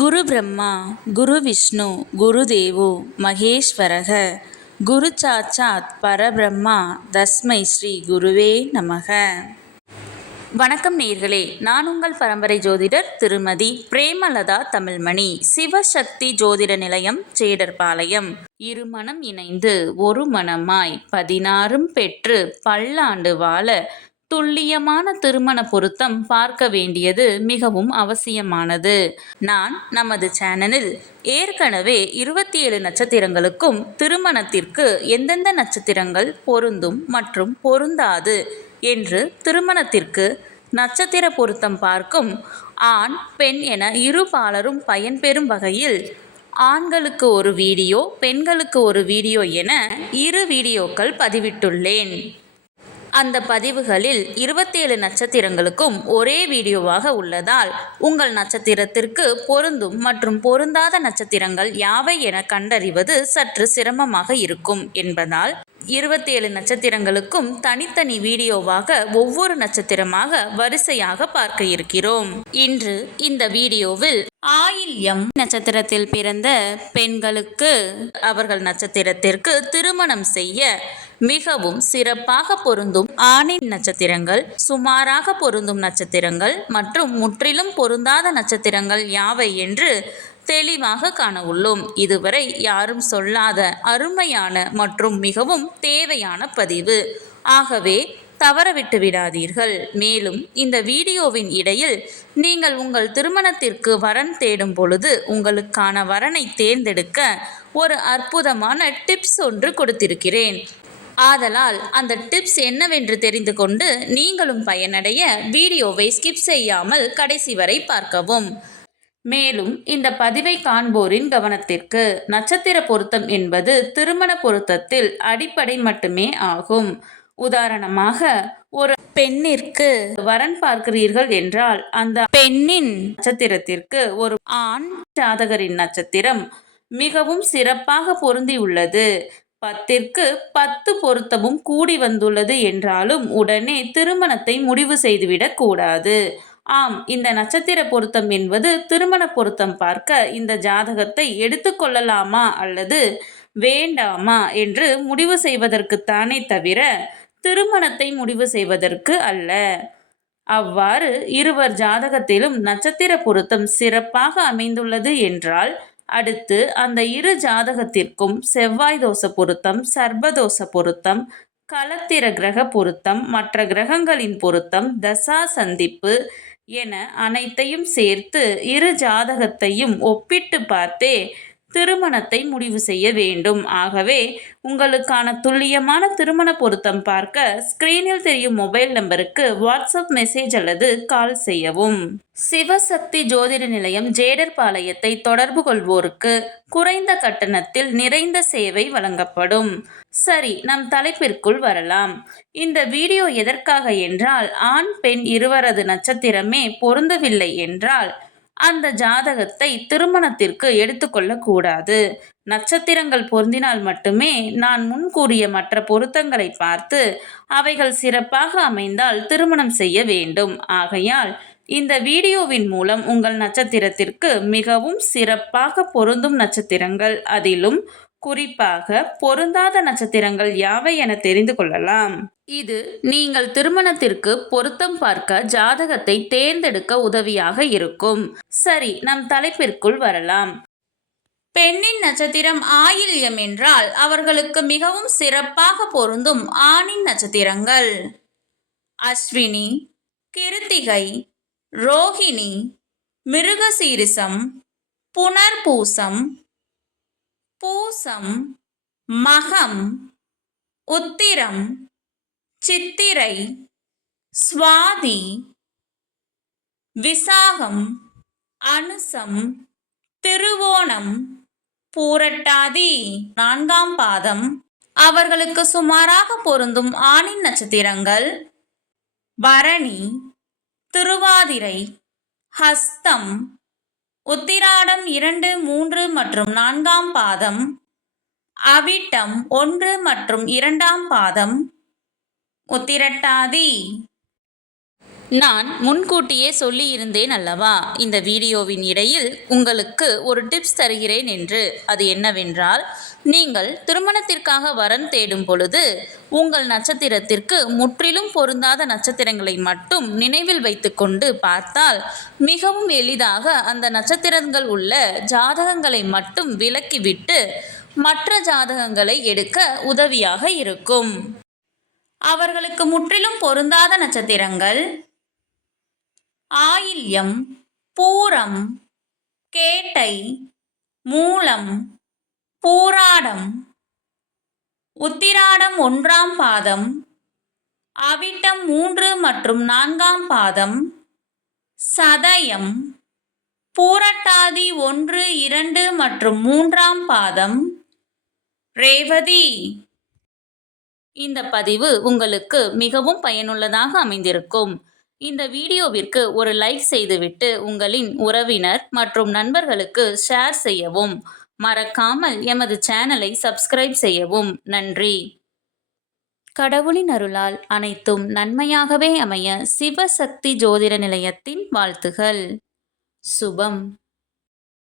குரு பிரம்மா குரு விஷ்ணு குரு தேவோ மகேஸ்வரக குரு சாட்சாத் பரபிரம்மா தஸ்மை ஸ்ரீ குருவே நமக வணக்கம் நேர்களே நான் உங்கள் பரம்பரை ஜோதிடர் திருமதி பிரேமலதா தமிழ்மணி சிவசக்தி ஜோதிட நிலையம் சேடர்பாளையம் இருமணம் இணைந்து ஒரு மனமாய் பதினாறும் பெற்று பல்லாண்டு வாழ துல்லியமான திருமண பொருத்தம் பார்க்க வேண்டியது மிகவும் அவசியமானது நான் நமது சேனலில் ஏற்கனவே இருபத்தி ஏழு நட்சத்திரங்களுக்கும் திருமணத்திற்கு எந்தெந்த நட்சத்திரங்கள் பொருந்தும் மற்றும் பொருந்தாது என்று திருமணத்திற்கு நட்சத்திர பொருத்தம் பார்க்கும் ஆண் பெண் என இரு பாலரும் பயன்பெறும் வகையில் ஆண்களுக்கு ஒரு வீடியோ பெண்களுக்கு ஒரு வீடியோ என இரு வீடியோக்கள் பதிவிட்டுள்ளேன் அந்த பதிவுகளில் இருபத்தேழு நட்சத்திரங்களுக்கும் ஒரே வீடியோவாக உள்ளதால் உங்கள் நட்சத்திரத்திற்கு பொருந்தும் மற்றும் பொருந்தாத நட்சத்திரங்கள் யாவை என கண்டறிவது சற்று சிரமமாக இருக்கும் என்பதால் இருபத்தேழு நட்சத்திரங்களுக்கும் தனித்தனி வீடியோவாக ஒவ்வொரு நட்சத்திரமாக வரிசையாக பார்க்க இருக்கிறோம் இன்று இந்த வீடியோவில் ஆயில் எம் நட்சத்திரத்தில் பிறந்த பெண்களுக்கு அவர்கள் நட்சத்திரத்திற்கு திருமணம் செய்ய மிகவும் சிறப்பாக பொருந்தும் ஆணின் நட்சத்திரங்கள் சுமாராக பொருந்தும் நட்சத்திரங்கள் மற்றும் முற்றிலும் பொருந்தாத நட்சத்திரங்கள் யாவை என்று தெளிவாக காண உள்ளோம் இதுவரை யாரும் சொல்லாத அருமையான மற்றும் மிகவும் தேவையான பதிவு ஆகவே தவறவிட்டு விடாதீர்கள் மேலும் இந்த வீடியோவின் இடையில் நீங்கள் உங்கள் திருமணத்திற்கு வரன் தேடும் பொழுது உங்களுக்கான வரனை தேர்ந்தெடுக்க ஒரு அற்புதமான டிப்ஸ் ஒன்று கொடுத்திருக்கிறேன் ஆதலால் அந்த டிப்ஸ் என்னவென்று தெரிந்து கொண்டு நீங்களும் பயனடைய வீடியோவை ஸ்கிப் செய்யாமல் கடைசி வரை பார்க்கவும் மேலும் இந்த பதிவை காண்போரின் கவனத்திற்கு நட்சத்திர பொருத்தம் என்பது திருமண பொருத்தத்தில் அடிப்படை மட்டுமே ஆகும் உதாரணமாக ஒரு பெண்ணிற்கு வரன் பார்க்கிறீர்கள் என்றால் அந்த பெண்ணின் நட்சத்திரத்திற்கு ஒரு ஆண் ஜாதகரின் நட்சத்திரம் மிகவும் சிறப்பாக பொருந்தியுள்ளது பத்திற்கு பத்து பொருத்தமும் கூடி வந்துள்ளது என்றாலும் உடனே திருமணத்தை முடிவு செய்துவிடக் கூடாது ஆம் இந்த நட்சத்திர பொருத்தம் என்பது திருமண பொருத்தம் பார்க்க இந்த ஜாதகத்தை எடுத்துக்கொள்ளலாமா அல்லது வேண்டாமா என்று முடிவு செய்வதற்குத்தானே தவிர திருமணத்தை முடிவு செய்வதற்கு அல்ல அவ்வாறு இருவர் ஜாதகத்திலும் நட்சத்திர பொருத்தம் சிறப்பாக அமைந்துள்ளது என்றால் அடுத்து அந்த இரு ஜாதகத்திற்கும் செவ்வாய் தோச பொருத்தம் சர்பதோச பொருத்தம் கலத்திர கிரக பொருத்தம் மற்ற கிரகங்களின் பொருத்தம் தசா சந்திப்பு என அனைத்தையும் சேர்த்து இரு ஜாதகத்தையும் ஒப்பிட்டு பார்த்தே திருமணத்தை முடிவு செய்ய வேண்டும் ஆகவே உங்களுக்கான துல்லியமான திருமண பொருத்தம் பார்க்க ஸ்கிரீனில் தெரியும் மொபைல் நம்பருக்கு வாட்ஸ்அப் மெசேஜ் அல்லது கால் செய்யவும் சிவசக்தி ஜோதிட நிலையம் ஜேடர் பாளையத்தை தொடர்பு கொள்வோருக்கு குறைந்த கட்டணத்தில் நிறைந்த சேவை வழங்கப்படும் சரி நம் தலைப்பிற்குள் வரலாம் இந்த வீடியோ எதற்காக என்றால் ஆண் பெண் இருவரது நட்சத்திரமே பொருந்தவில்லை என்றால் அந்த ஜாதகத்தை திருமணத்திற்கு எடுத்துக்கொள்ளக்கூடாது நட்சத்திரங்கள் பொருந்தினால் மட்டுமே நான் முன்கூறிய மற்ற பொருத்தங்களை பார்த்து அவைகள் சிறப்பாக அமைந்தால் திருமணம் செய்ய வேண்டும் ஆகையால் இந்த வீடியோவின் மூலம் உங்கள் நட்சத்திரத்திற்கு மிகவும் சிறப்பாக பொருந்தும் நட்சத்திரங்கள் அதிலும் குறிப்பாக பொருந்தாத நட்சத்திரங்கள் யாவை என தெரிந்து கொள்ளலாம் இது நீங்கள் திருமணத்திற்கு பொருத்தம் பார்க்க ஜாதகத்தை தேர்ந்தெடுக்க உதவியாக இருக்கும் சரி நம் தலைப்பிற்குள் வரலாம் பெண்ணின் நட்சத்திரம் ஆயில்யம் என்றால் அவர்களுக்கு மிகவும் சிறப்பாக பொருந்தும் ஆணின் நட்சத்திரங்கள் அஸ்வினி கிருத்திகை ரோஹிணி மிருகசீரிசம் புனர்பூசம் பூசம் மகம் உத்திரம் சித்திரை சுவாதி விசாகம் அனுசம் திருவோணம் பூரட்டாதி நான்காம் பாதம் அவர்களுக்கு சுமாராக பொருந்தும் ஆணின் நட்சத்திரங்கள் பரணி திருவாதிரை ஹஸ்தம் உத்திராடம் இரண்டு மூன்று மற்றும் நான்காம் பாதம் அவிட்டம் ஒன்று மற்றும் இரண்டாம் பாதம் உத்திரட்டாதி நான் முன்கூட்டியே சொல்லியிருந்தேன் அல்லவா இந்த வீடியோவின் இடையில் உங்களுக்கு ஒரு டிப்ஸ் தருகிறேன் என்று அது என்னவென்றால் நீங்கள் திருமணத்திற்காக வரன் தேடும் பொழுது உங்கள் நட்சத்திரத்திற்கு முற்றிலும் பொருந்தாத நட்சத்திரங்களை மட்டும் நினைவில் வைத்துக்கொண்டு பார்த்தால் மிகவும் எளிதாக அந்த நட்சத்திரங்கள் உள்ள ஜாதகங்களை மட்டும் விலக்கிவிட்டு மற்ற ஜாதகங்களை எடுக்க உதவியாக இருக்கும் அவர்களுக்கு முற்றிலும் பொருந்தாத நட்சத்திரங்கள் ஆயில்யம் பூரம் கேட்டை மூலம் பூராடம் உத்திராடம் ஒன்றாம் பாதம் அவிட்டம் மூன்று மற்றும் நான்காம் பாதம் சதயம் பூரட்டாதி ஒன்று இரண்டு மற்றும் மூன்றாம் பாதம் ரேவதி இந்த பதிவு உங்களுக்கு மிகவும் பயனுள்ளதாக அமைந்திருக்கும் இந்த வீடியோவிற்கு ஒரு லைக் செய்துவிட்டு உங்களின் உறவினர் மற்றும் நண்பர்களுக்கு ஷேர் செய்யவும் மறக்காமல் எமது சேனலை சப்ஸ்கிரைப் செய்யவும் நன்றி கடவுளின் அருளால் அனைத்தும் நன்மையாகவே அமைய சிவசக்தி ஜோதிட நிலையத்தின் வாழ்த்துகள் சுபம்